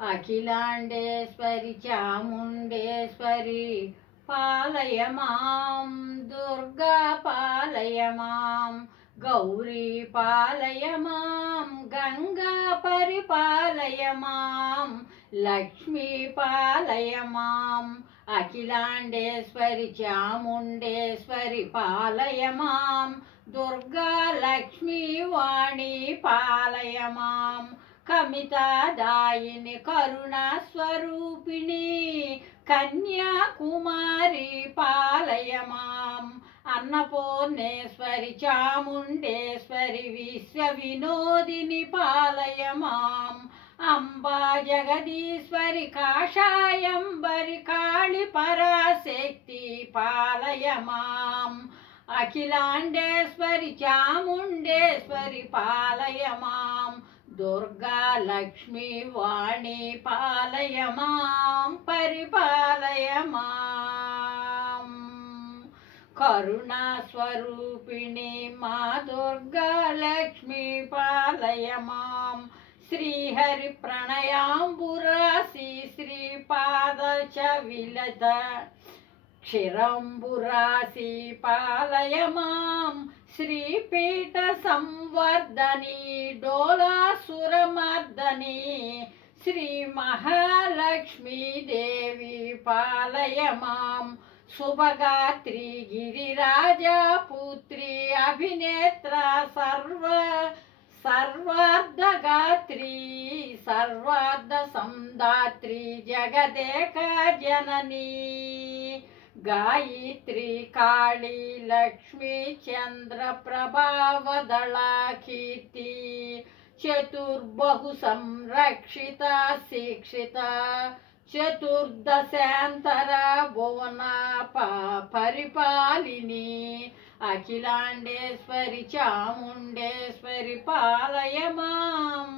అఖిలాండేశ్వరి చాముండేశ్వరి పాలయ మాం, దుర్గా పాలయ మాం, గౌరీ పాలయ మాం, గంగా పరిపాలయ మాం, లక్ష్మీ పాలయ మాం. అఖిలాండేశ్వరి చాముండేశ్వరి పాలయ మాం, దుర్గా లక్ష్మీ వాణి పాలయ మాం. కమితాదాయిని కరుణా స్వరూపిణి కన్యాకుమారి పాలయ మాం. అన్నపూర్ణేశ్వరి చాముండేశ్వరి విశ్వ వినోదిని పాలయ మాం. అంబా జగదీశ్వరి కాషాయంబరి కాళి పరాశక్తి పాలయ మాం. అఖిలాండేశ్వరి చాముండేశ్వరి పాలయ మాం, దుర్గా లక్ష్మీ వాణి పాలయ మాం, పరిపాలయ మాం. కరుణా స్వరూపిణి మా దుర్గా లక్ష్మీ పాలయ మాం. శ్రీహరి ప్రణయాంబురాసి శ్రీపాద చవిలత క్షిరంబురాసి పాలయ మాం. శ్రీపీఠ సంవర్ధని డోలాసురమర్దని శ్రీ మహాలక్ష్మీదేవి పాలయ మాం. శుభగాత్రి గిరిరాజపుత్రి అభినేత్ర సర్వార్ధగాత్రి సర్వార్ధ సందాత్రి జగదేక జననీ గాయత్రి కాళీ లక్ష్మీ చంద్ర ప్రభావదళ కీర్తి చతుర్బహు సంరక్షిత శిక్షిత చతుర్దశాంతర భువన పరిపాలిని అఖిలాండేశ్వరి చాముండేశ్వరి పాలయ మాం.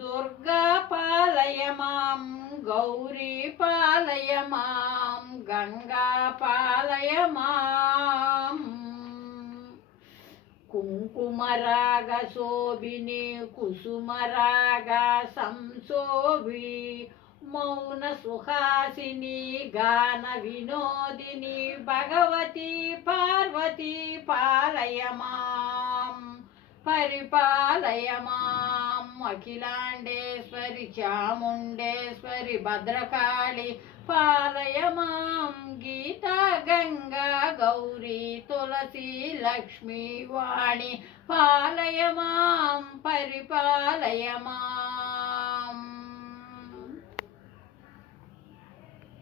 దుర్గా పాలయ మాం, గౌరీ పాలయ మాం, గంగా పాలయ మాం. కుంకుమరాగ శోభిని కుసుమరాగ సంశోభి మౌన సుహాసిని గాన వినోదిని భగవతి పార్వతి పాలయ మాం, పరిపాలయ మాం. అఖిలాండేశ్వరి చాముండేశ్వరి భద్రకాళి పాలయ మాం. గీతా గంగా గౌరీ తులసి లక్ష్మీ వాణి పాలయ మాం, పరిపాలయ మాం.